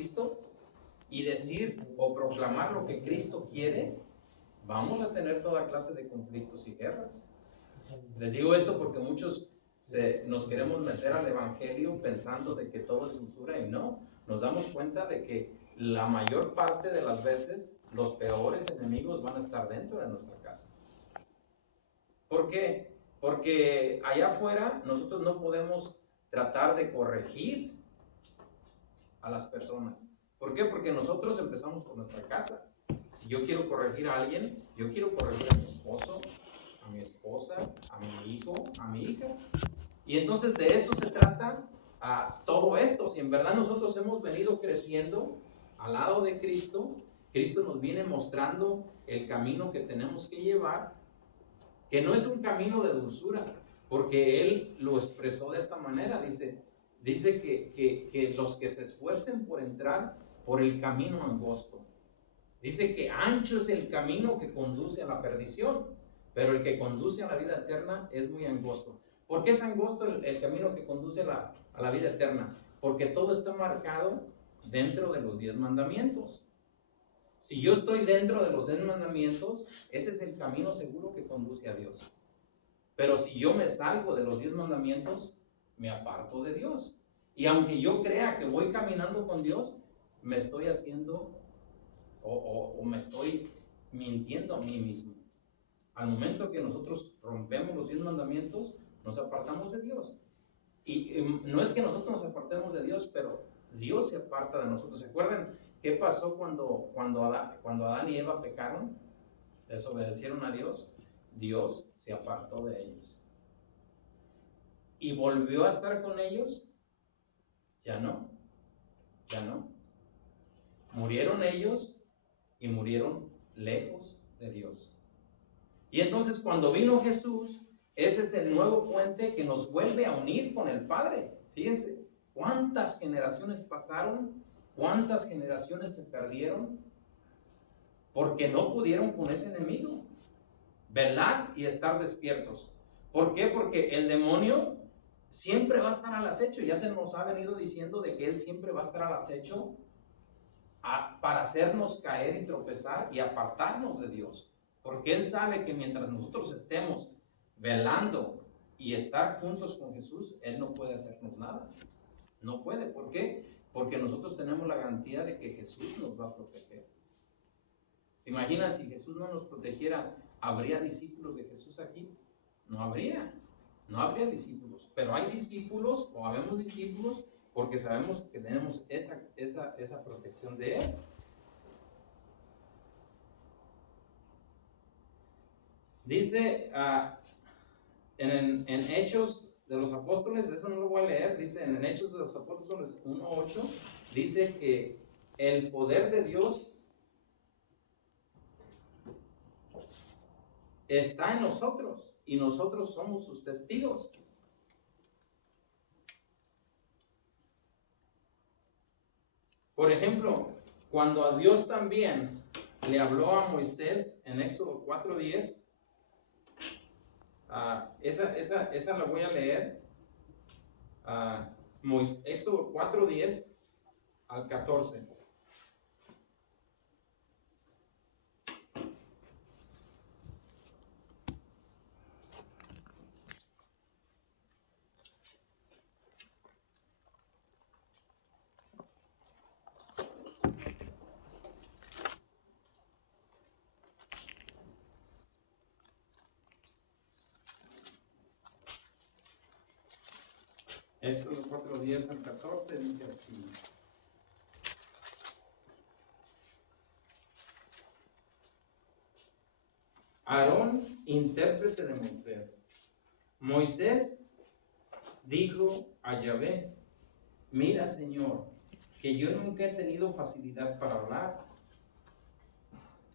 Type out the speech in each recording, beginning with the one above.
Cristo y decir o proclamar lo que Cristo quiere, vamos a tener toda clase de conflictos y guerras. Les digo esto porque muchos nos queremos meter al evangelio pensando de que todo es dulzura, y no. Nos damos cuenta de que la mayor parte de las veces los peores enemigos van a estar dentro de nuestra casa. ¿Por qué? Porque allá afuera nosotros no podemos tratar de corregir a las personas. ¿Por qué? Porque nosotros empezamos por nuestra casa. Si yo quiero corregir a alguien, yo quiero corregir a mi esposo, a mi esposa, a mi hijo, a mi hija. Y entonces de eso se trata todo esto. Si en verdad nosotros hemos venido creciendo al lado de Cristo, Cristo nos viene mostrando el camino que tenemos que llevar, que no es un camino de dulzura, porque Él lo expresó de esta manera. Dice que los que se esfuercen por entrar por el camino angosto. Dice que ancho es el camino que conduce a la perdición, pero el que conduce a la vida eterna es muy angosto. ¿Por qué es angosto el camino que conduce a la vida eterna? Porque todo está marcado dentro de los 10 mandamientos. Si yo estoy dentro de los 10 mandamientos, ese es el camino seguro que conduce a Dios. Pero si yo me salgo de los 10 mandamientos, me aparto de Dios. Y aunque yo crea que voy caminando con Dios, me estoy haciendo o me estoy mintiendo a mí mismo. Al momento que nosotros rompemos los 10 mandamientos, nos apartamos de Dios. Y no es que nosotros nos apartemos de Dios, pero Dios se aparta de nosotros. ¿Se acuerdan qué pasó cuando Adán y Eva pecaron? Desobedecieron a Dios. Dios se apartó de ellos. ¿Y volvió a estar con ellos? Ya no. Murieron ellos y murieron lejos de Dios. Y entonces cuando vino Jesús, ese es el nuevo puente que nos vuelve a unir con el Padre. Fíjense, cuántas generaciones pasaron, cuántas generaciones se perdieron, porque no pudieron con ese enemigo. Velar y estar despiertos. ¿Por qué? Porque el demonio siempre va a estar al acecho. Ya se nos ha venido diciendo de que él siempre va a estar al acecho para hacernos caer y tropezar y apartarnos de Dios. Porque Él sabe que mientras nosotros estemos velando y estar juntos con Jesús, Él no puede hacernos nada. No puede. ¿Por qué? Porque nosotros tenemos la garantía de que Jesús nos va a proteger. ¿Se imaginan si Jesús no nos protegiera? ¿Habría discípulos de Jesús aquí? No habría discípulos. Pero hay discípulos, o habemos discípulos, porque sabemos que tenemos esa protección de Él. Dice en Hechos de los Apóstoles, eso no lo voy a leer, dice en Hechos de los Apóstoles 1:8, dice que el poder de Dios está en nosotros y nosotros somos sus testigos. Por ejemplo, cuando a Dios también le habló a Moisés en Éxodo 4:10, esa la voy a leer. Éxodo 4:10 al 14. Éxodo 4:10 al 14 dice así. Aarón, intérprete de Moisés. Moisés dijo a Yahvé: mira, Señor, que yo nunca he tenido facilidad para hablar,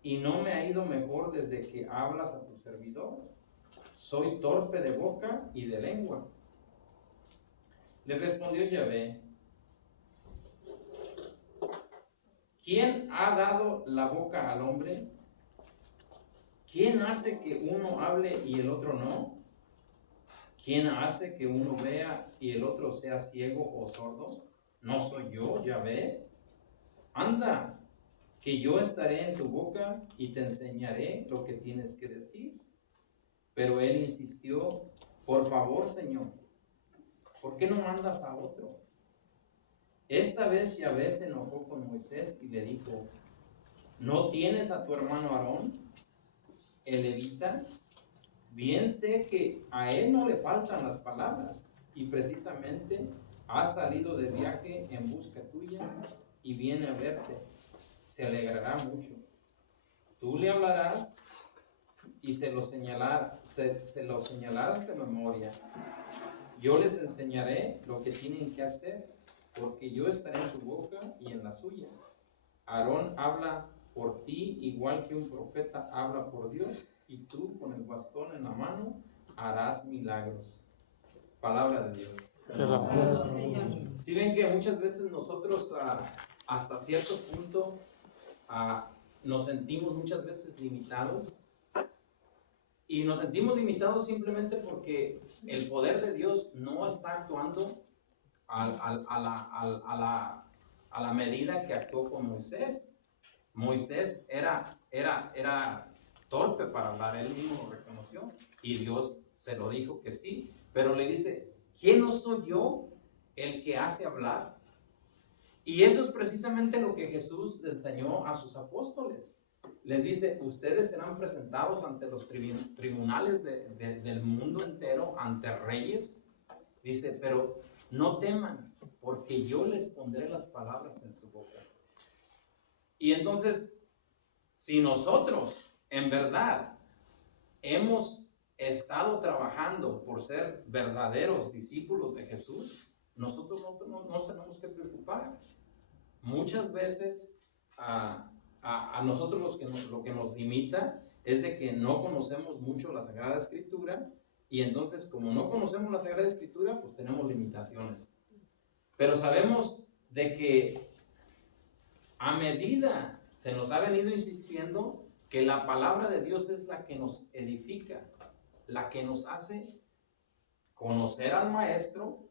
y no me ha ido mejor desde que hablas a tu servidor. Soy torpe de boca y de lengua. Le respondió Yahvé: ¿quién ha dado la boca al hombre? ¿Quién hace que uno hable y el otro no? ¿Quién hace que uno vea y el otro sea ciego o sordo? ¿No soy yo, Yahvé? anda, que yo estaré en tu boca y te enseñaré lo que tienes que decir. Pero él insistió, por favor, Señor, ¿por qué no mandas a otro? Esta vez Yahvé se enojó con Moisés y le dijo, ¿no tienes a tu hermano Aarón, el levita? Bien sé que a él no le faltan las palabras y precisamente ha salido de viaje en busca tuya y viene a verte. Se alegrará mucho. Tú le hablarás y se lo señalarás de memoria. Yo les enseñaré lo que tienen que hacer, porque yo estaré en su boca y en la suya. Aarón habla por ti igual que un profeta habla por Dios, y tú con el bastón en la mano harás milagros. Palabra de Dios. Si ven que muchas veces nosotros hasta cierto punto nos sentimos muchas veces limitados, y nos sentimos limitados simplemente porque el poder de Dios no está actuando a la medida que actuó con Moisés. Moisés era torpe para hablar, él mismo lo reconoció, y Dios se lo dijo que sí, pero le dice, ¿quién no soy yo el que hace hablar? Y eso es precisamente lo que Jesús le enseñó a sus apóstoles. Les dice, ustedes serán presentados ante los tribunales del mundo entero, ante reyes. Dice, pero no teman, porque yo les pondré las palabras en su boca. Y entonces, si nosotros en verdad hemos estado trabajando por ser verdaderos discípulos de Jesús, nosotros no nos tenemos que preocupar. Muchas veces a nosotros lo que nos limita es de que no conocemos mucho la Sagrada Escritura, y entonces como no conocemos la Sagrada Escritura, pues tenemos limitaciones. Pero sabemos de que a medida se nos ha venido insistiendo que la palabra de Dios es la que nos edifica, la que nos hace conocer al Maestro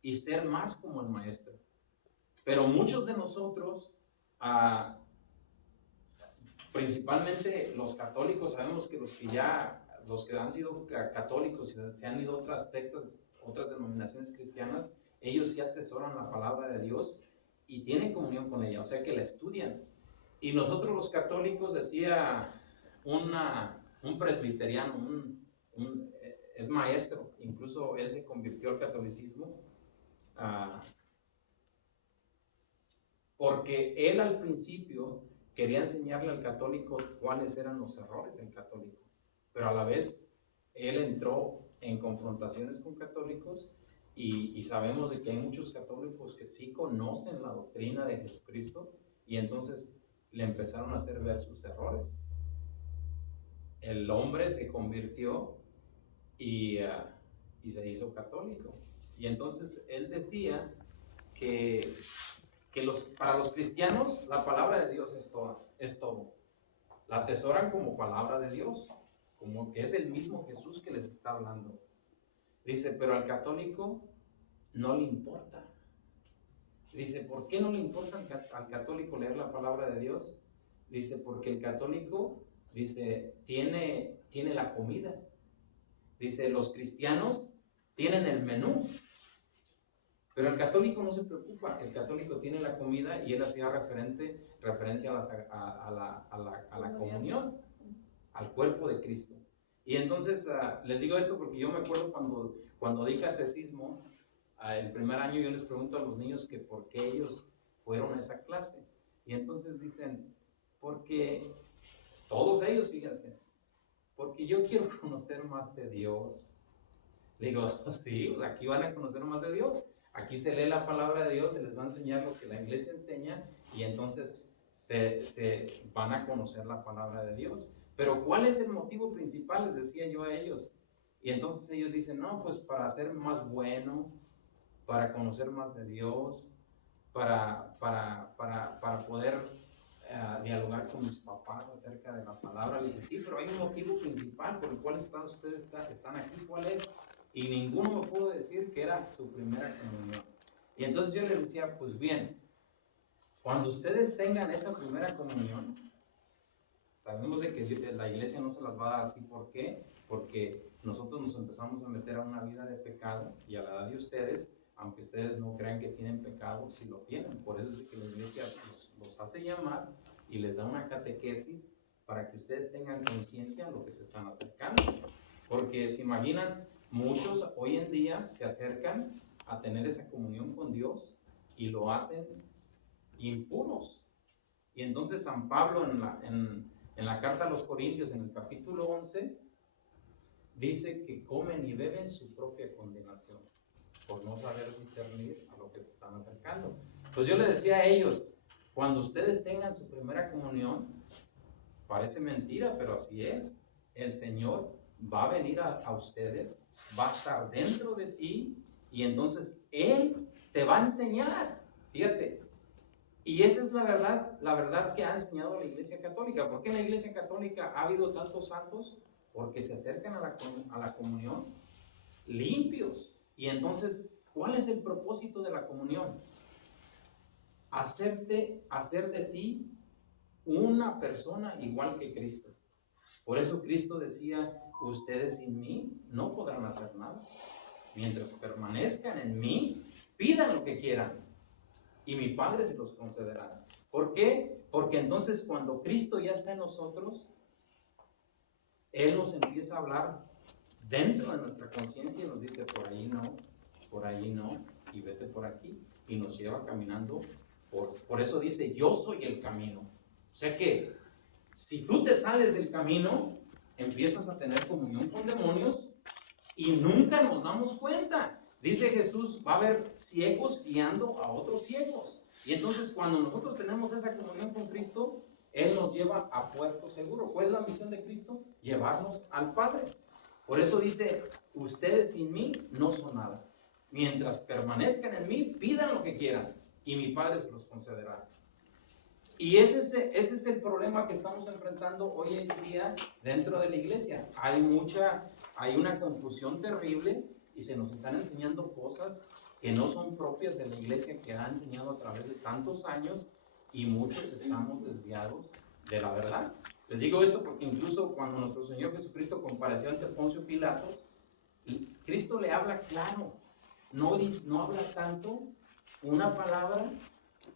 y ser más como el Maestro. Pero muchos de nosotros, principalmente los católicos, sabemos que los que han sido católicos y se han ido a otras sectas, otras denominaciones cristianas, ellos sí atesoran la palabra de Dios y tienen comunión con ella, o sea que la estudian. Y nosotros los católicos, decía un presbiteriano, es maestro, incluso él se convirtió al catolicismo, porque él al principio quería enseñarle al católico cuáles eran los errores del católico, pero a la vez él entró en confrontaciones con católicos, y sabemos de que hay muchos católicos que sí conocen la doctrina de Jesucristo, y entonces le empezaron a hacer ver sus errores. El hombre se convirtió y se hizo católico, y entonces él decía que para los cristianos la palabra de Dios es todo. La atesoran como palabra de Dios, como que es el mismo Jesús que les está hablando. Dice, pero al católico no le importa. Dice, ¿por qué no le importa al católico leer la palabra de Dios? Dice, porque el católico, dice, tiene la comida. Dice, los cristianos tienen el menú. Pero el católico no se preocupa, el católico tiene la comida, y él hacía referencia a la comunión, al cuerpo de Cristo. Y entonces les digo esto porque yo me acuerdo cuando di catecismo, el primer año yo les pregunto a los niños que por qué ellos fueron a esa clase. Y entonces dicen, porque todos ellos, fíjense, porque yo quiero conocer más de Dios. Le digo, sí, pues aquí van a conocer más de Dios. Aquí se lee la palabra de Dios, se les va a enseñar lo que la iglesia enseña, y entonces se van a conocer la palabra de Dios. Pero ¿cuál es el motivo principal? Les decía yo a ellos. Y entonces ellos dicen, no, pues para ser más bueno, para conocer más de Dios, para poder dialogar con mis papás acerca de la palabra. Le dije, sí, pero hay un motivo principal por el cual ustedes están aquí. ¿Cuál es? Y ninguno me pudo decir que era su primera comunión. Y entonces yo les decía, pues bien, Cuando ustedes tengan esa primera comunión, sabemos de que la iglesia no se las va a dar así. ¿Por qué? Porque nosotros nos empezamos a meter a una vida de pecado, y a la edad de ustedes, aunque ustedes no crean que tienen pecado, sí lo tienen. Por eso es que la iglesia los hace llamar y les da una catequesis para que ustedes tengan conciencia de lo que se están acercando. Porque se imaginan, muchos hoy en día se acercan a tener esa comunión con Dios y lo hacen impuros. Y entonces San Pablo en la carta a los Corintios, en el capítulo 11, dice que comen y beben su propia condenación por no saber discernir a lo que se están acercando. Pues yo le decía a ellos, cuando ustedes tengan su primera comunión, parece mentira, pero así es, el Señor va a venir a ustedes, va a estar dentro de ti, y entonces Él te va a enseñar. Fíjate, y esa es la verdad que ha enseñado la Iglesia Católica. ¿Por qué en la Iglesia Católica ha habido tantos santos? Porque se acercan a la comunión limpios. Y entonces, ¿cuál es el propósito de la comunión? Hacer de ti una persona igual que Cristo. Por eso Cristo decía, ustedes sin mí no podrán hacer nada. Mientras permanezcan en mí, pidan lo que quieran, y mi Padre se los concederá. ¿Por qué? Porque entonces cuando Cristo ya está en nosotros, Él nos empieza a hablar dentro de nuestra conciencia y nos dice, por ahí no, y vete por aquí, y nos lleva caminando. Por eso dice, yo soy el camino. O sea que, si tú te sales del camino, empiezas a tener comunión con demonios y nunca nos damos cuenta. Dice Jesús, va a haber ciegos guiando a otros ciegos. Y entonces cuando nosotros tenemos esa comunión con Cristo, Él nos lleva a puerto seguro. ¿Cuál es la misión de Cristo? Llevarnos al Padre. Por eso dice, ustedes sin mí no son nada. Mientras permanezcan en mí, pidan lo que quieran, y mi Padre se los concederá. Y ese es el problema que estamos enfrentando hoy en día dentro de la iglesia. Hay una confusión terrible, y se nos están enseñando cosas que no son propias de la iglesia, que ha enseñado a través de tantos años, y muchos estamos desviados de la verdad. Les digo esto porque incluso cuando nuestro Señor Jesucristo compareció ante Poncio Pilatos, Cristo le habla claro, no habla tanto, una palabra,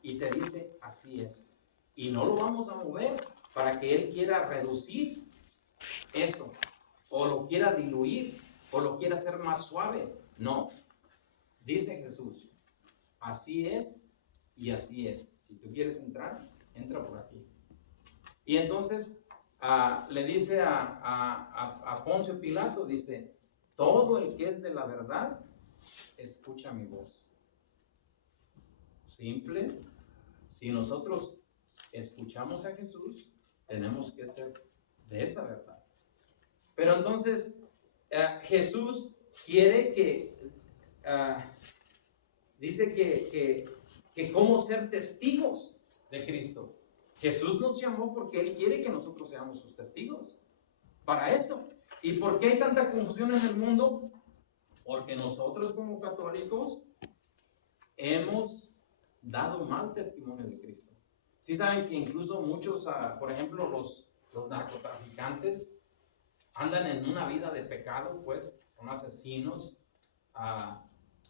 y te dice, así es. Y no lo vamos a mover para que Él quiera reducir eso, o lo quiera diluir, o lo quiera hacer más suave. No, dice Jesús, así es y así es. Si tú quieres entrar, entra por aquí. Y entonces le dice a Poncio Pilato, dice, todo el que es de la verdad, escucha mi voz. Simple. Si nosotros escuchamos a Jesús, tenemos que ser de esa verdad. Pero entonces Jesús quiere dice que cómo ser testigos de Cristo. Jesús nos llamó porque Él quiere que nosotros seamos sus testigos. Para eso. ¿Y por qué hay tanta confusión en el mundo? Porque nosotros como católicos hemos dado mal testimonio de Cristo. Sí saben que incluso muchos, por ejemplo, los narcotraficantes andan en una vida de pecado, pues, son asesinos,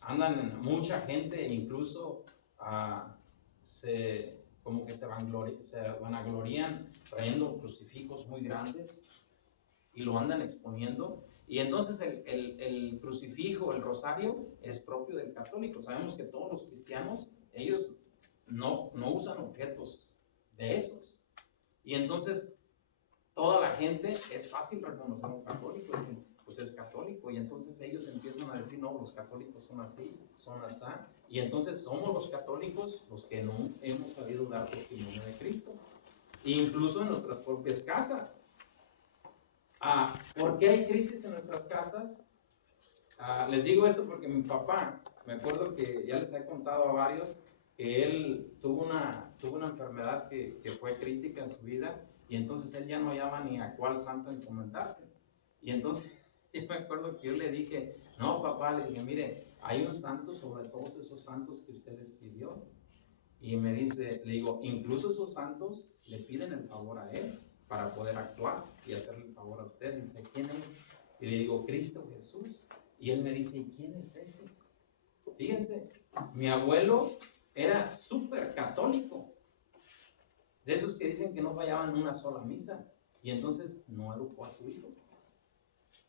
andan en mucha gente, incluso como que se vanaglorían trayendo crucifijos muy grandes y lo andan exponiendo. Y entonces el crucifijo, el rosario, es propio del católico. Sabemos que todos los cristianos, ellos no usan objetos de esos. Y entonces toda la gente, es fácil reconocer a un católico, dicen, pues es católico, y entonces ellos empiezan a decir, no, los católicos son así, son así, y entonces somos los católicos los que no hemos sabido dar testimonio de Cristo, incluso en nuestras propias casas. ¿Por qué hay crisis en nuestras casas? Les digo esto porque mi papá, me acuerdo que ya les he contado a varios, que él tuvo una enfermedad que fue crítica en su vida, y entonces él ya no hallaba ni a cuál santo encomendarse. Y entonces yo me acuerdo que yo le dije, no papá, le dije, mire, hay un santo sobre todos esos santos que usted les pidió, Y me dice, le digo, incluso esos santos le piden el favor a él para poder actuar y hacerle el favor a usted. Dice, ¿quién es? Y le digo, Cristo Jesús. Y él me dice, ¿y quién es ese? Fíjense, mi abuelo era súper católico, de esos que dicen que no fallaban una sola misa, y entonces no educó a su hijo.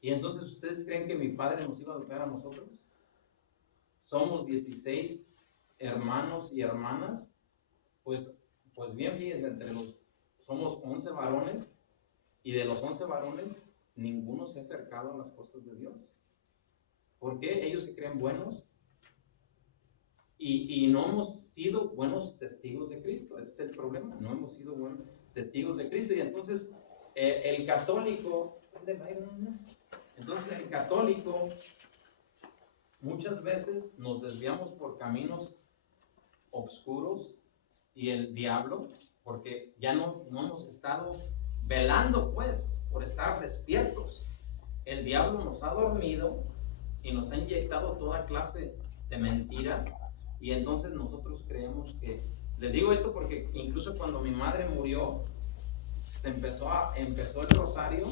Y entonces, ¿ustedes creen que mi padre nos iba a educar a nosotros? Somos 16 hermanos y hermanas, pues bien, fíjense, somos 11 varones, y de los 11 varones, ninguno se ha acercado a las cosas de Dios. ¿Por qué? Ellos se creen buenos, y no hemos sido buenos testigos de Cristo. Ese es el problema, no hemos sido buenos testigos de Cristo. Y entonces el católico, muchas veces nos desviamos por caminos oscuros, y el diablo, porque ya no hemos estado velando, pues, por estar despiertos. El diablo nos ha dormido y nos ha inyectado toda clase de mentira, y entonces nosotros creemos que, les digo esto porque incluso cuando mi madre murió, empezó el rosario,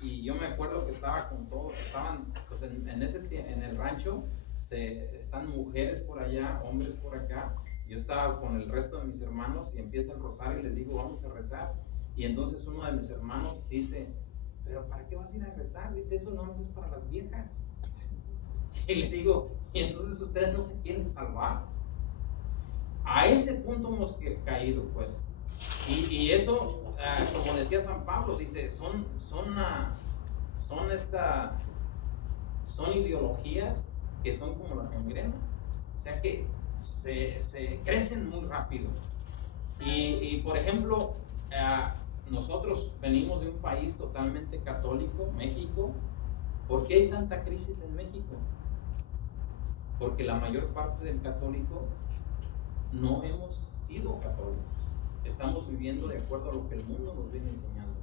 y yo me acuerdo que estaba con todo, estaban pues en el rancho, están mujeres por allá, hombres por acá. Yo estaba con el resto de mis hermanos y empieza el rosario y les digo, vamos a rezar. Y entonces uno de mis hermanos dice, ¿pero para qué vas a ir a rezar? Dice, eso no es para las viejas. Y le digo, ¿y entonces ustedes no se quieren salvar? A ese punto hemos caído, pues. Y eso, como decía San Pablo, dice, son ideologías que son como la gangrena. O sea que se crecen muy rápido. Y por ejemplo, nosotros venimos de un país totalmente católico, México. ¿Por qué hay tanta crisis en México? Porque la mayor parte del católico no hemos sido católicos. Estamos viviendo de acuerdo a lo que el mundo nos viene enseñando.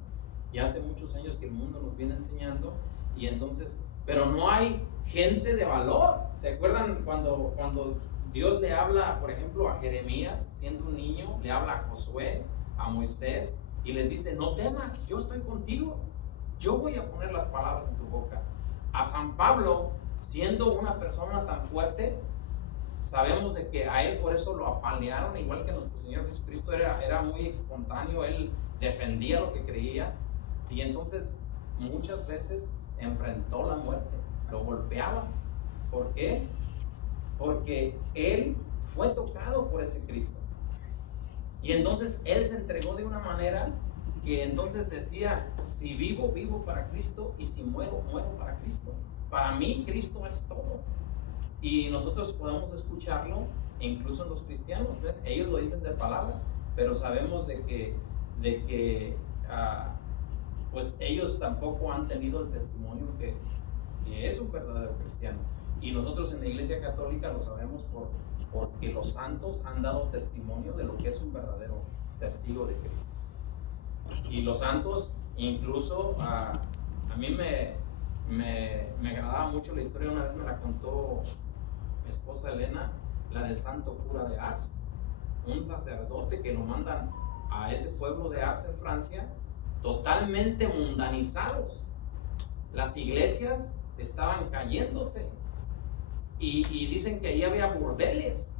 Y hace muchos años que el mundo nos viene enseñando, y entonces, pero no hay gente de valor. ¿Se acuerdan cuando Dios le habla, por ejemplo, a Jeremías, siendo un niño, le habla a Josué, a Moisés, y les dice, no temas, yo estoy contigo, yo voy a poner las palabras en tu boca? A San Pablo, siendo una persona tan fuerte, sabemos de que a él por eso lo apalearon, igual que nuestro Señor Jesucristo era muy espontáneo, él defendía lo que creía, y entonces muchas veces enfrentó la muerte, lo golpeaban. ¿Por qué? Porque él fue tocado por ese Cristo, y entonces él se entregó de una manera que entonces decía, si vivo, vivo para Cristo, y si muero, muero para Cristo. Para mí Cristo es todo. Y nosotros podemos escucharlo, incluso en los cristianos, ¿ven? Ellos lo dicen de palabra, pero sabemos de que pues ellos tampoco han tenido el testimonio que es un verdadero cristiano. Y nosotros en la Iglesia Católica lo sabemos porque los santos han dado testimonio de lo que es un verdadero testigo de Cristo. Y los santos, incluso a mí me agradaba mucho la historia. Una vez me la contó mi esposa Elena, la del santo cura de Ars, un sacerdote que lo mandan a ese pueblo de Ars en Francia, totalmente mundanizados. Las iglesias estaban cayéndose, y dicen que ahí había burdeles.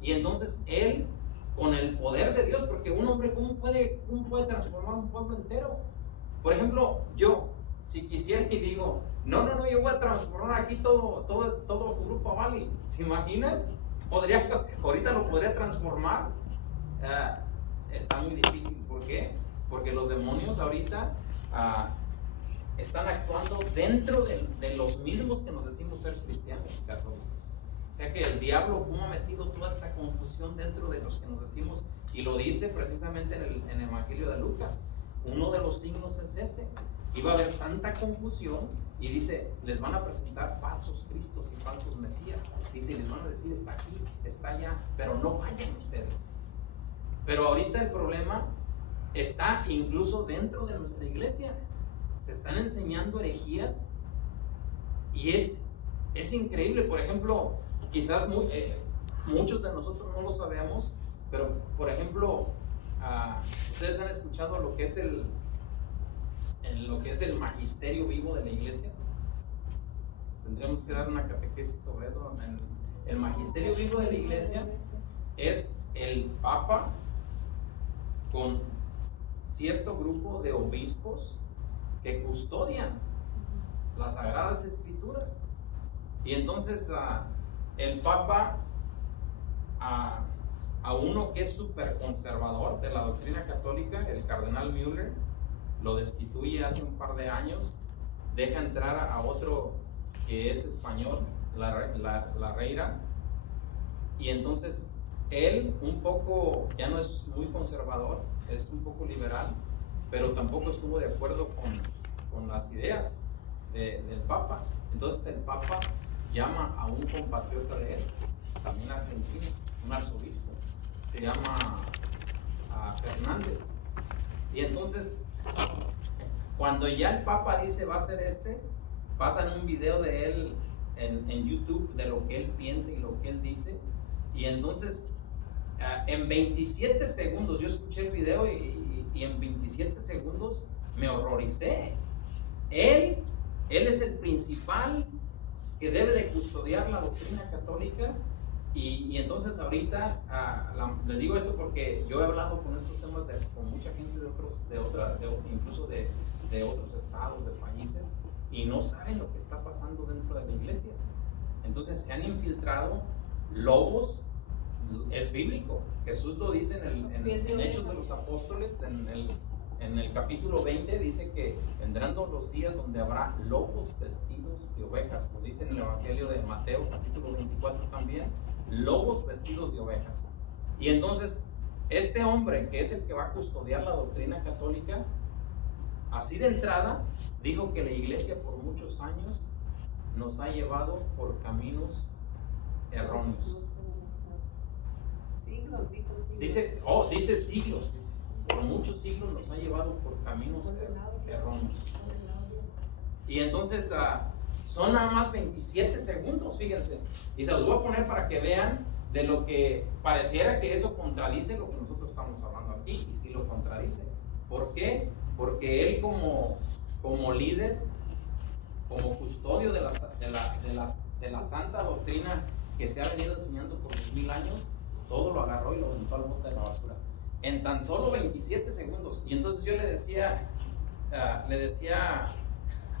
Y entonces él, con el poder de Dios, porque un hombre, ¿cómo puede transformar un pueblo entero? Por ejemplo, yo, si quisiera y digo, no, yo voy a transformar aquí todo Grupo Avali, ¿se imaginan? Ahorita lo podría transformar. Está muy difícil. ¿Por qué? Porque los demonios ahorita están actuando dentro de los mismos que nos decimos ser cristianos católicos. O sea que el diablo, ¿cómo ha metido toda esta confusión dentro de los que nos decimos? Y lo dice precisamente en el Evangelio de Lucas. Uno de los signos es ese. Iba a haber tanta confusión, y dice, les van a presentar falsos cristos y falsos mesías. Dice, les van a decir, está aquí, está allá, pero no vayan ustedes. Pero ahorita el problema está incluso dentro de nuestra iglesia. Se están enseñando herejías, y es increíble. Por ejemplo, quizás muchos de nosotros no lo sabemos, pero por ejemplo, ustedes han escuchado lo que es lo que es el magisterio vivo de la iglesia. Tendríamos que dar una catequesis sobre eso. El magisterio vivo de la iglesia es el Papa con cierto grupo de obispos que custodian las Sagradas Escrituras. Y entonces el Papa, a uno que es súper conservador de la doctrina católica, el cardenal Müller, lo destituye hace un par de años, deja entrar a otro que es español, la Reira, y entonces él un poco, ya no es muy conservador, es un poco liberal, pero tampoco estuvo de acuerdo con las ideas del Papa. Entonces el Papa llama a un compatriota de él, también argentino, un arzobispo, se llama Fernández. Y entonces, cuando ya el Papa dice va a ser pasan un video de él en YouTube de lo que él piensa y lo que él dice. Y entonces, en 27 segundos, yo escuché el video y en 27 segundos me horroricé. Él es el principal que debe de custodiar la doctrina católica. Y entonces ahorita, les digo esto porque yo he hablado con estos temas con mucha gente incluso de otros estados, de países, y no saben lo que está pasando dentro de la iglesia. Entonces se han infiltrado lobos, es bíblico. Jesús lo dice en Hechos de los Apóstoles, en el capítulo 20, dice que vendrán los días donde habrá lobos vestidos de ovejas. Lo dice en el Evangelio de Mateo, capítulo 24 también. Lobos vestidos de ovejas. Y entonces este hombre, que es el que va a custodiar la doctrina católica, así de entrada dijo que la iglesia por muchos años nos ha llevado por caminos erróneos. Siglos. Dice siglos, por muchos siglos nos ha llevado por caminos erróneos. Y entonces son nada más 27 segundos, fíjense. Y se los voy a poner para que vean de lo que pareciera que eso contradice lo que nosotros estamos hablando aquí. Y sí lo contradice. ¿Por qué? Porque él como líder, como custodio de la santa doctrina que se ha venido enseñando por 2000 años, todo lo agarró y lo aventó al bote de la basura. En tan solo 27 segundos. Y entonces yo le decía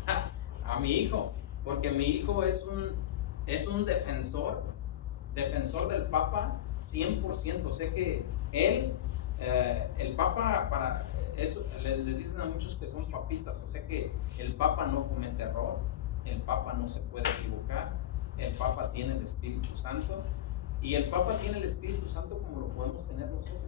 a mi hijo, porque mi hijo es un defensor del Papa 100%. Sé que él, el Papa, para eso les dicen a muchos que son papistas, o sea que el Papa no comete error, el Papa no se puede equivocar, el Papa tiene el Espíritu Santo, y el Papa tiene el Espíritu Santo como lo podemos tener nosotros.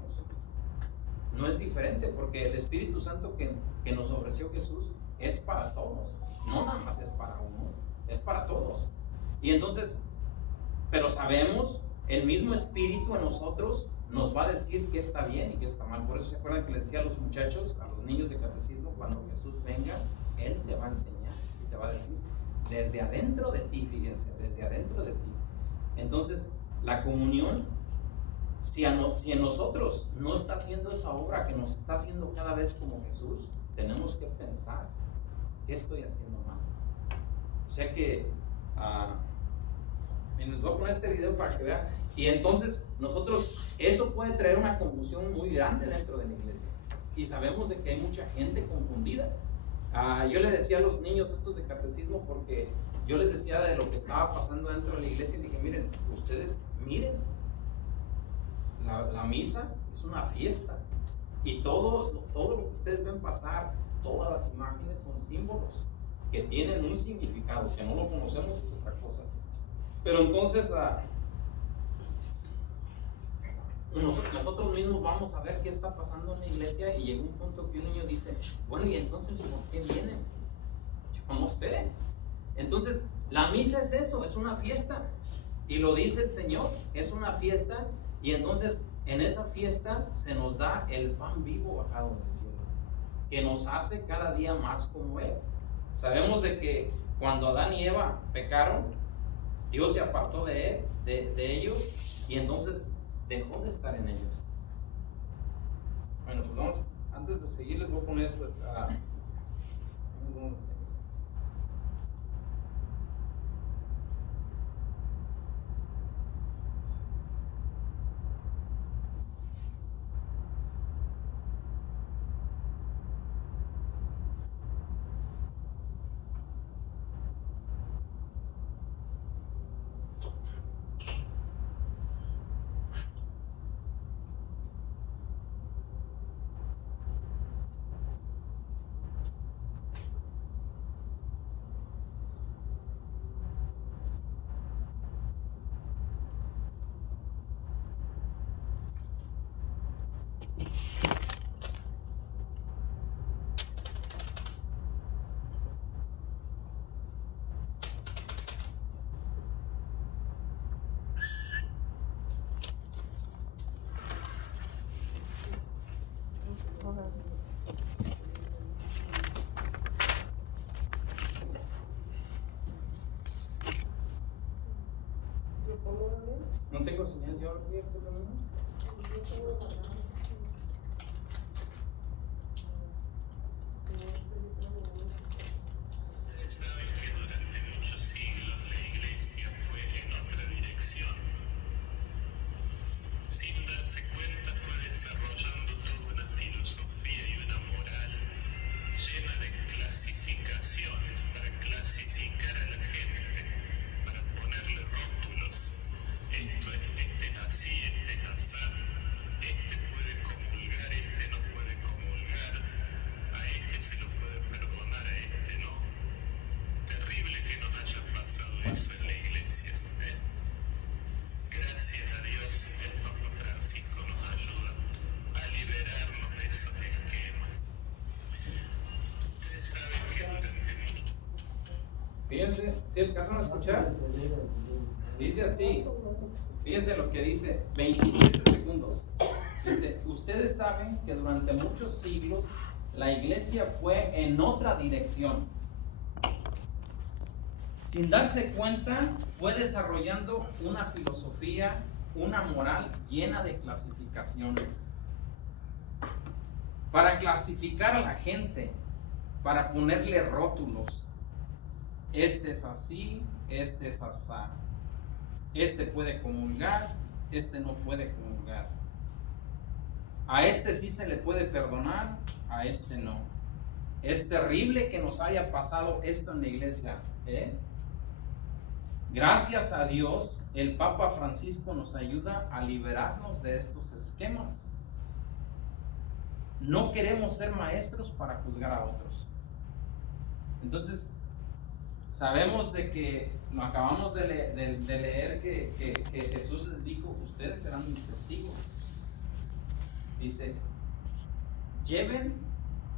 No es diferente, porque el Espíritu Santo que nos ofreció Jesús es para todos, no nada más es para uno, es para todos. Y entonces, pero sabemos, el mismo Espíritu en nosotros nos va a decir qué está bien y qué está mal. Por eso se acuerdan que les decía a los muchachos, a los niños de catecismo, cuando Jesús venga, Él te va a enseñar y te va a decir desde adentro de ti, fíjense, desde adentro de ti. Entonces, la comunión, si en nosotros no está haciendo esa obra que nos está haciendo cada vez como Jesús, tenemos que pensar, ¿qué estoy haciendo mal? O sea que les voy a poner este video para que vean. Y entonces nosotros, eso puede traer una confusión muy grande dentro de la iglesia. Y sabemos de que hay mucha gente confundida. Yo le decía a los niños estos de catecismo, porque yo les decía de lo que estaba pasando dentro de la iglesia, y dije, miren, ustedes miren, la misa es una fiesta. Y todo lo que ustedes ven pasar, todas las imágenes son símbolos que tienen un significado. Que no lo conocemos es otra cosa. Pero entonces nosotros mismos vamos a ver qué está pasando en la iglesia, y llega un punto que un niño dice, bueno, ¿y entonces por qué vienen? Yo no sé. Entonces la misa es eso, es una fiesta, y lo dice el Señor, es una fiesta. Y entonces en esa fiesta se nos da el pan vivo bajado del cielo, que nos hace cada día más como Él. Sabemos de que cuando Adán y Eva pecaron, Dios se apartó de de ellos y entonces dejó de estar en ellos. Bueno, pues vamos, antes de seguir les voy a poner esto. No tengo señal yo. Fíjense, ¿sí alcanzan a escuchar? Dice así, fíjense lo que dice, 27 segundos. Dice, ustedes saben que durante muchos siglos la iglesia fue en otra dirección. Sin darse cuenta, fue desarrollando una filosofía, una moral llena de clasificaciones. Para clasificar a la gente, para ponerle rótulos. Este es así, este es asá. Este puede comulgar, este no puede comulgar. A este sí se le puede perdonar, a este no. Es terrible que nos haya pasado esto en la iglesia, ¿eh? Gracias a Dios, el Papa Francisco nos ayuda a liberarnos de estos esquemas. No queremos ser maestros para juzgar a otros. Entonces, sabemos de que, lo acabamos de leer que Jesús les dijo, ustedes serán mis testigos. Dice, lleven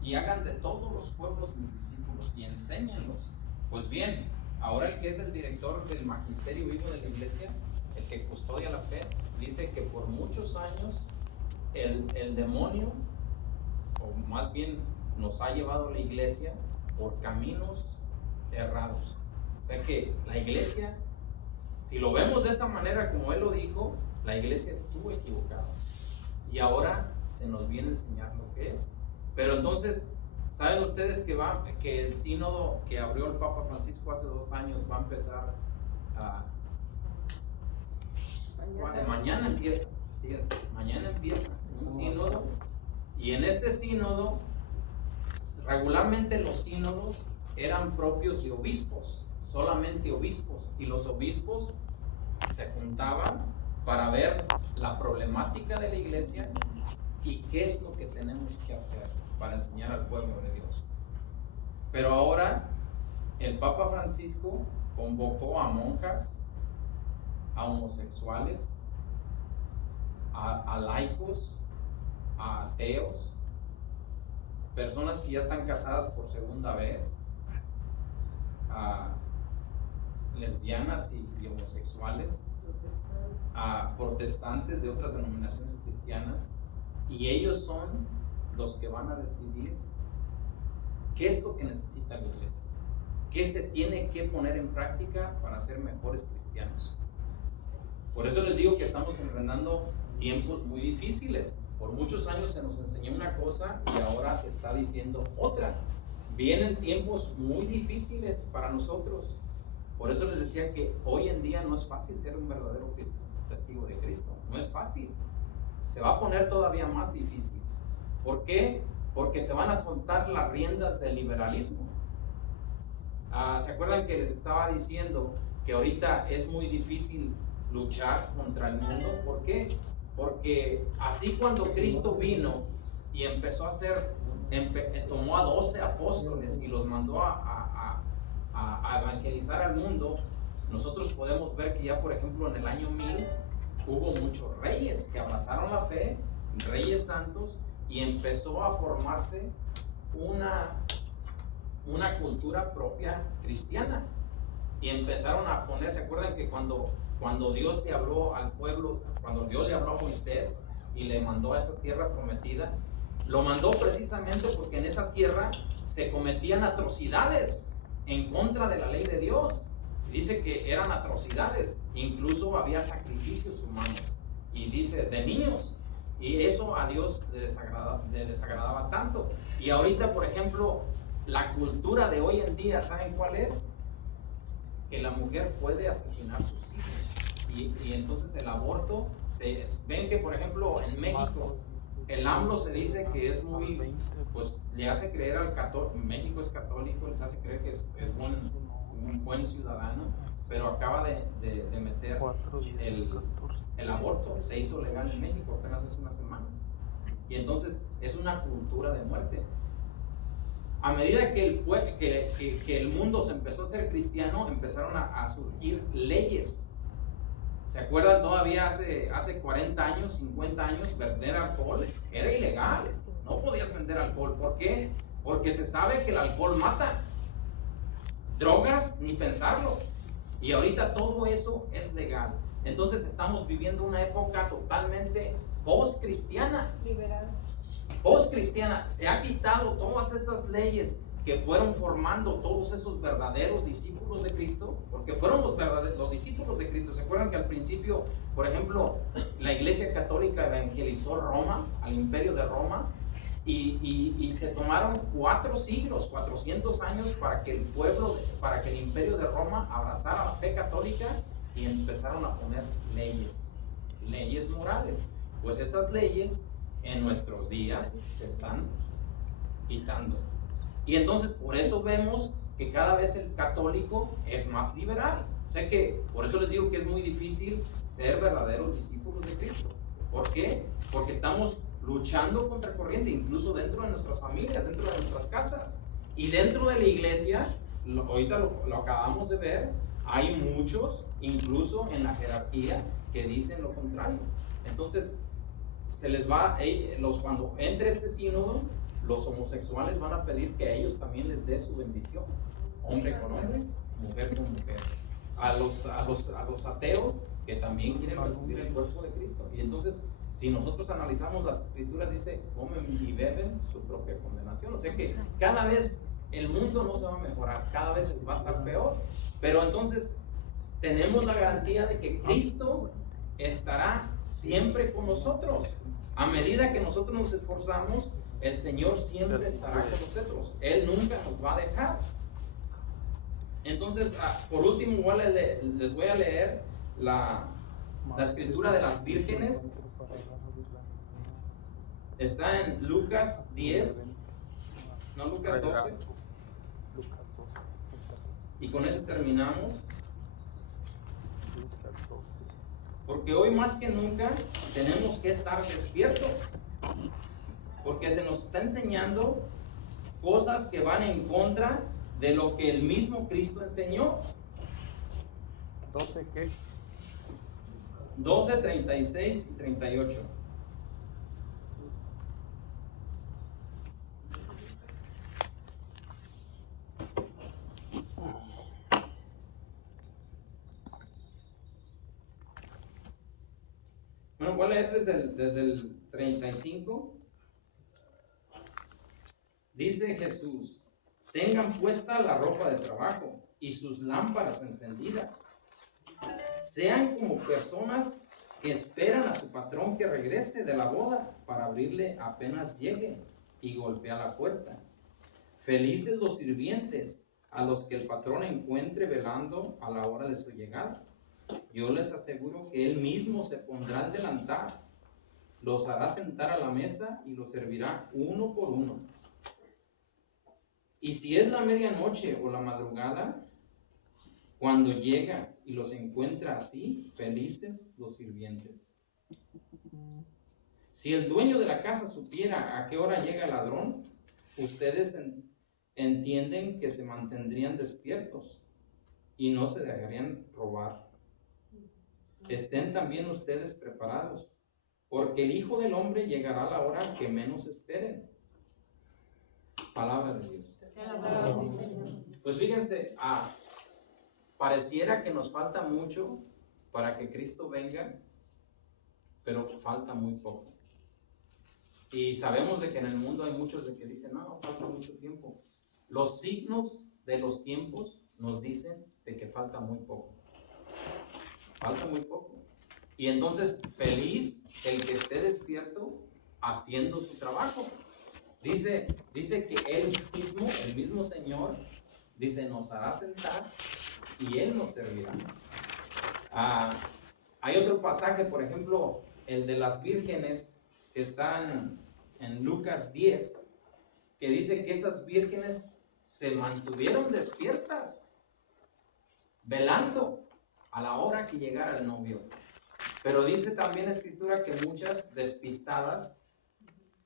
y hagan de todos los pueblos mis discípulos y enséñenlos. Pues bien, ahora el que es el director del magisterio vivo de la iglesia, el que custodia la fe, dice que por muchos años el demonio, o más bien nos ha llevado a la iglesia por caminos errados. O sea que la iglesia, si lo vemos de esta manera como él lo dijo, la iglesia estuvo equivocada y ahora se nos viene a enseñar lo que es. Pero entonces, ¿saben ustedes que el sínodo que abrió el Papa Francisco hace 2 años va a empezar mañana empieza, fíjense, mañana empieza un sínodo, y en este sínodo, regularmente los sínodos eran propios de obispos, solamente obispos, y los obispos se juntaban para ver la problemática de la iglesia y qué es lo que tenemos que hacer para enseñar al pueblo de Dios. Pero ahora el Papa Francisco convocó a monjas, a homosexuales, a laicos, a ateos, personas que ya están casadas por segunda vez, a lesbianas y homosexuales, a protestantes de otras denominaciones cristianas, y ellos son los que van a decidir qué es lo que necesita la iglesia, qué se tiene que poner en práctica para ser mejores cristianos. Por eso les digo que estamos enfrentando tiempos muy difíciles. Por muchos años se nos enseñó una cosa y ahora se está diciendo otra. Vienen tiempos muy difíciles para nosotros. Por eso les decía que hoy en día no es fácil ser un verdadero testigo de Cristo. No es fácil. Se va a poner todavía más difícil. ¿Por qué? Porque se van a soltar las riendas del liberalismo. ¿Se acuerdan que les estaba diciendo que ahorita es muy difícil luchar contra el mundo? ¿Por qué? Porque así cuando Cristo vino y empezó a hacer, tomó a 12 apóstoles y los mandó a evangelizar al mundo, nosotros podemos ver que ya, por ejemplo, en el año 1000 hubo muchos reyes que abrazaron la fe, reyes santos, y empezó a formarse una cultura propia cristiana. Y empezaron a poner, ¿se acuerdan que cuando Dios le habló al pueblo, cuando Dios le habló a Moisés y le mandó a esa tierra prometida, lo mandó precisamente porque en esa tierra se cometían atrocidades en contra de la ley de Dios? Y dice que eran atrocidades, incluso había sacrificios humanos, y dice de niños, y eso a Dios le desagradaba tanto. Y ahorita, por ejemplo, la cultura de hoy en día, ¿saben cuál es? Que la mujer puede asesinar a sus hijos, y entonces el aborto, ven que por ejemplo en México el AMLO se dice que es muy, pues le hace creer al católico, México es católico, les hace creer que es un buen ciudadano, pero acaba de meter el aborto, se hizo legal en México apenas hace unas semanas, y entonces es una cultura de muerte. A medida que el mundo se empezó a hacer cristiano, empezaron a surgir leyes. ¿Se acuerdan? Todavía hace 40 años, 50 años, vender alcohol era ilegal. No podías vender alcohol. ¿Por qué? Porque se sabe que el alcohol mata. Drogas, ni pensarlo. Y ahorita todo eso es legal. Entonces estamos viviendo una época totalmente post-cristiana. Liberada. Post-cristiana. Se ha quitado todas esas leyes que fueron formando todos esos verdaderos discípulos de Cristo, porque fueron los discípulos de Cristo. ¿Se acuerdan que al principio, por ejemplo, la Iglesia Católica evangelizó Roma, al Imperio de Roma, y se tomaron 4 siglos, 400 años para que el Imperio de Roma abrazara la fe católica, y empezaron a poner leyes morales? Pues esas leyes en nuestros días se están quitando. Y entonces por eso vemos que cada vez el católico es más liberal. O sea que por eso les digo que es muy difícil ser verdaderos discípulos de Cristo. ¿Por qué? Porque estamos luchando contra corriente, incluso dentro de nuestras familias, dentro de nuestras casas. Y dentro de la iglesia, ahorita lo acabamos de ver, hay muchos, incluso en la jerarquía, que dicen lo contrario. Entonces, se les va, cuando entre este sínodo, los homosexuales van a pedir que a ellos también les dé su bendición, hombre con hombre, mujer con mujer. A los ateos que también quieren recibir el cuerpo de Cristo. Y entonces, si nosotros analizamos las escrituras, dice, comen y beben su propia condenación. O sea que cada vez el mundo no se va a mejorar, cada vez va a estar peor. Pero entonces tenemos la garantía de que Cristo estará siempre con nosotros. A medida que nosotros nos esforzamos, el Señor siempre estará con nosotros. Él nunca nos va a dejar. Entonces, por último, les voy a leer la escritura de las vírgenes. Está en Lucas 10, no, Lucas 12. Y con eso terminamos. Porque hoy más que nunca tenemos que estar despiertos. Porque se nos está enseñando cosas que van en contra de lo que el mismo Cristo enseñó. 12, ¿qué? 12, 36 y 38. Bueno, voy a leer desde el 35. Dice Jesús: tengan puesta la ropa de trabajo y sus lámparas encendidas. Sean como personas que esperan a su patrón que regrese de la boda para abrirle apenas llegue y golpea la puerta. Felices los sirvientes a los que el patrón encuentre velando a la hora de su llegada. Yo les aseguro que él mismo se pondrá al delantal, los hará sentar a la mesa y los servirá uno por uno. Y si es la medianoche o la madrugada, cuando llega y los encuentra así, felices los sirvientes. Si el dueño de la casa supiera a qué hora llega el ladrón, ustedes entienden que se mantendrían despiertos y no se dejarían robar. Estén también ustedes preparados, porque el Hijo del Hombre llegará a la hora que menos esperen. Palabra de Dios. Pues fíjense, pareciera que nos falta mucho para que Cristo venga, pero falta muy poco. Y sabemos de que en el mundo hay muchos de que dicen, no, falta mucho tiempo. Los signos de los tiempos nos dicen de que falta muy poco. Falta muy poco. Y entonces, feliz el que esté despierto haciendo su trabajo. Dice que el mismo Señor, dice, nos hará sentar y Él nos servirá. Hay otro pasaje, por ejemplo, el de las vírgenes que están en Lucas 10, que dice que esas vírgenes se mantuvieron despiertas, velando a la hora que llegara el novio. Pero dice también la Escritura que muchas despistadas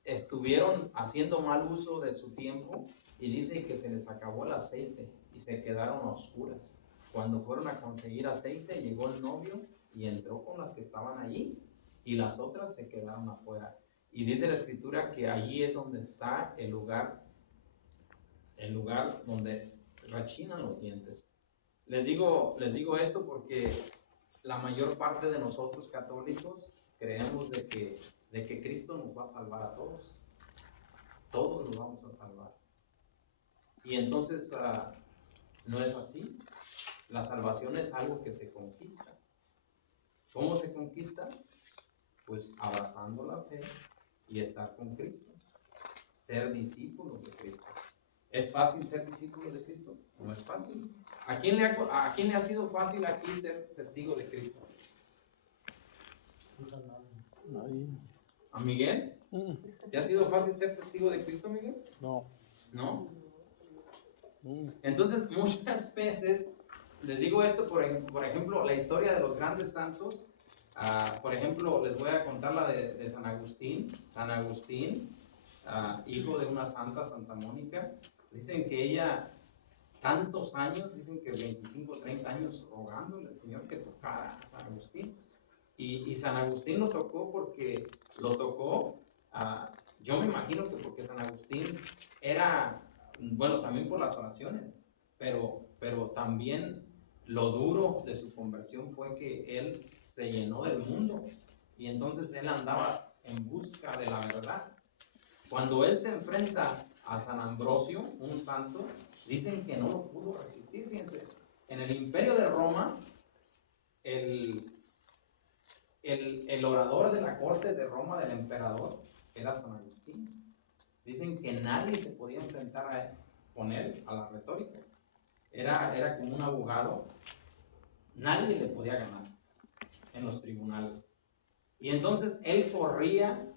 estuvieron haciendo mal uso de su tiempo y dice que se les acabó el aceite y se quedaron a oscuras. Cuando fueron a conseguir aceite, llegó el novio y entró con las que estaban allí y las otras se quedaron afuera. Y dice la Escritura que allí es donde está el lugar donde rechinan los dientes. Les digo esto porque la mayor parte de nosotros católicos creemos de que Cristo nos va a salvar a todos. Todos nos vamos a salvar. Y entonces no es así. La salvación es algo que se conquista. ¿Cómo se conquista? Pues abrazando la fe y estar con Cristo. Ser discípulos de Cristo. ¿Es fácil ser discípulo de Cristo? No es fácil. ¿A quién le ha sido fácil aquí ser testigo de Cristo? Nadie. ¿A Miguel? ¿Te ha sido fácil ser testigo de Cristo, Miguel? No. ¿No? Entonces, muchas veces, les digo esto, por ejemplo, la historia de los grandes santos. Por ejemplo, les voy a contar la de San Agustín. San Agustín, hijo de una santa, Santa Mónica. Dicen que ella, tantos años, dicen que 25, 30 años rogándole al Señor que tocara a San Agustín. Y San Agustín lo tocó porque lo tocó, yo me imagino que porque San Agustín era, bueno, también por las oraciones, pero también lo duro de su conversión fue que él se llenó del mundo y entonces él andaba en busca de la verdad. Cuando él se enfrenta a San Ambrosio, un santo, dicen que no lo pudo resistir. Fíjense, en el Imperio de Roma, el orador de la corte de Roma del emperador era San Agustín. Dicen que nadie se podía enfrentar con él a la retórica. Era como un abogado. Nadie le podía ganar en los tribunales. Y entonces él corría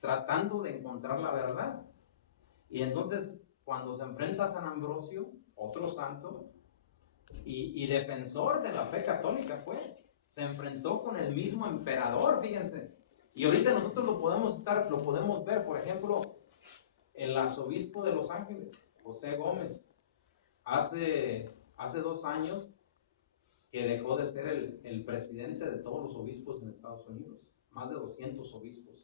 tratando de encontrar la verdad. Y entonces cuando se enfrenta a San Ambrosio, otro santo, y defensor de la fe católica, pues, se enfrentó con el mismo emperador, fíjense. Y ahorita nosotros lo podemos ver, por ejemplo, el arzobispo de Los Ángeles, José Gómez, hace 2 años que dejó de ser el presidente de todos los obispos en Estados Unidos, más de 200 obispos.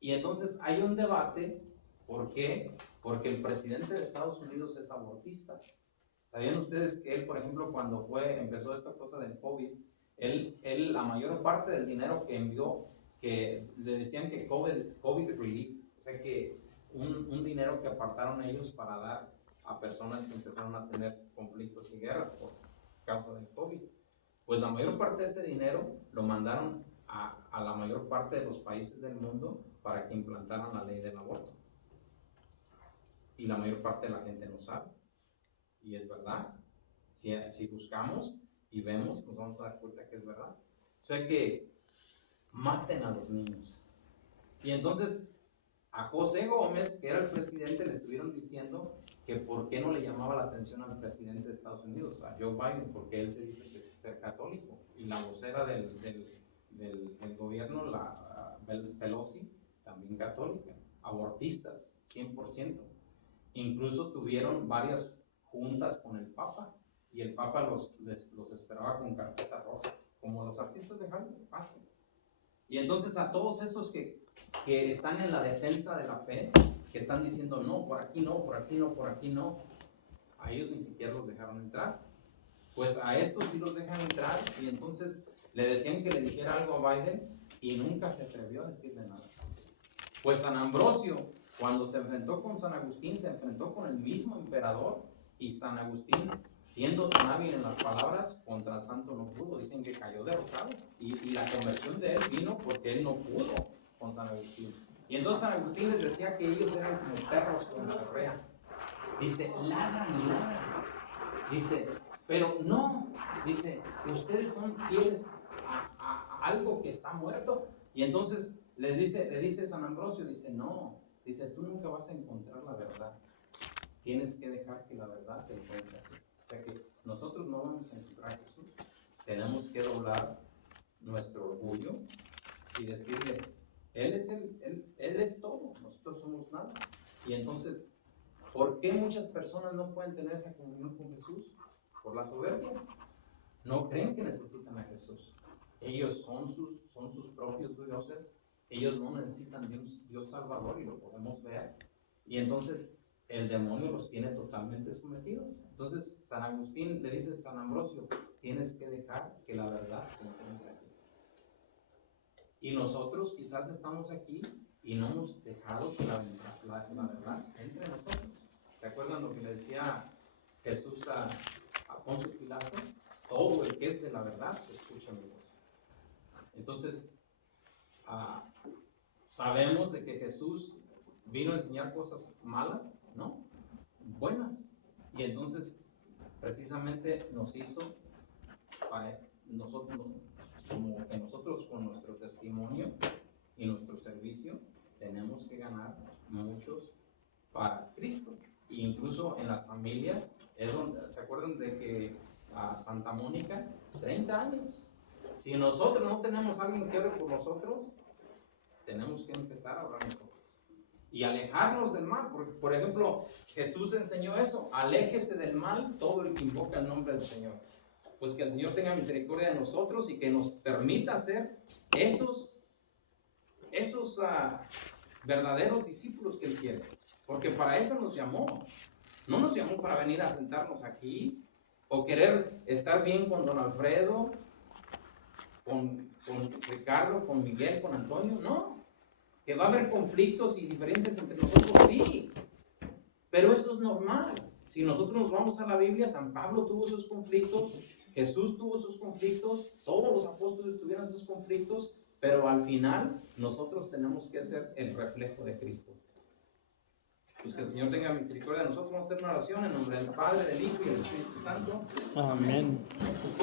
Y entonces hay un debate, ¿por qué? Porque el presidente de Estados Unidos es abortista. ¿Sabían ustedes que él, por ejemplo, cuando empezó esta cosa del COVID, él la mayor parte del dinero que envió, que le decían que COVID relief, o sea que un dinero que apartaron ellos para dar a personas que empezaron a tener conflictos y guerras por causa del COVID, Pues la mayor parte de ese dinero lo mandaron a la mayor parte de los países del mundo para que implantaran la ley del aborto. Y la mayor parte de la gente no sabe. Y es verdad. Si buscamos y vemos, nos vamos a dar cuenta que es verdad. O sea que maten a los niños. Y entonces a José Gómez, que era el presidente, le estuvieron diciendo que por qué no le llamaba la atención al presidente de Estados Unidos, a Joe Biden, porque él se dice que es ser católico. Y la vocera del gobierno, la Pelosi, también católica. Abortistas, 100%. Incluso tuvieron varias juntas con el Papa, y el Papa los esperaba con carpeta roja, como los artistas de Hollywood hacen. Y entonces a todos esos que están en la defensa de la fe, que están diciendo no, por aquí no, por aquí no, por aquí no, a ellos ni siquiera los dejaron entrar. Pues a estos sí los dejan entrar, y entonces le decían que le dijera algo a Biden y nunca se atrevió a decirle nada. Pues San Ambrosio, cuando se enfrentó con San Agustín, se enfrentó con el mismo emperador, y San Agustín, siendo tan hábil en las palabras, contra el santo no pudo. Dicen que cayó derrotado, y la conversión de él vino porque él no pudo con San Agustín. Y entonces San Agustín les decía que ellos eran como perros con correa. Dice, ladran y ladran. Dice, pero no, dice, ustedes son fieles a algo que está muerto. Y entonces le dice San Ambrosio, dice, no, dice, tú nunca vas a encontrar la verdad. Tienes que dejar que la verdad te encuentre. O sea que nosotros no vamos a encontrar a Jesús. Tenemos que doblar nuestro orgullo y decirle, Él es todo, nosotros somos nada. Y entonces, ¿por qué muchas personas no pueden tener esa comunión con Jesús? Por la soberbia. No creen que necesitan a Jesús. Ellos son sus propios dioses. Ellos no necesitan Dios Salvador, y lo podemos ver. Y entonces el demonio los tiene totalmente sometidos. Entonces San Agustín le dice a San Ambrosio, tienes que dejar que la verdad se encuentre aquí. Y nosotros quizás estamos aquí y no hemos dejado que la verdad entre nosotros. ¿Se acuerdan lo que le decía Jesús a Poncio Pilato? Todo el que es de la verdad, escucha mi voz. Entonces, sabemos de que Jesús vino a enseñar cosas malas, ¿no? Buenas. Y entonces, precisamente nos hizo para nosotros, como que nosotros con nuestro testimonio y nuestro servicio tenemos que ganar muchos para Cristo. E incluso en las familias, ¿se acuerdan de que a Santa Mónica, 30 años? Si nosotros no tenemos a alguien que ore por nosotros, tenemos que empezar a orar nosotros y alejarnos del mal. Porque, por ejemplo, Jesús enseñó eso: aléjese del mal todo el que invoca el nombre del Señor. Pues que el Señor tenga misericordia de nosotros y que nos permita ser esos verdaderos discípulos que Él quiere. Porque para eso nos llamó. No nos llamó para venir a sentarnos aquí o querer estar bien con don Alfredo, con Ricardo, con Miguel, con Antonio. No. Que va a haber conflictos y diferencias entre nosotros, sí. Pero eso es normal. Si nosotros nos vamos a la Biblia, San Pablo tuvo sus conflictos, Jesús tuvo sus conflictos, todos los apóstoles tuvieron sus conflictos, pero al final nosotros tenemos que ser el reflejo de Cristo. Pues que el Señor tenga misericordia de nosotros. Vamos a hacer una oración en nombre del Padre, del Hijo y del Espíritu Santo. Amén.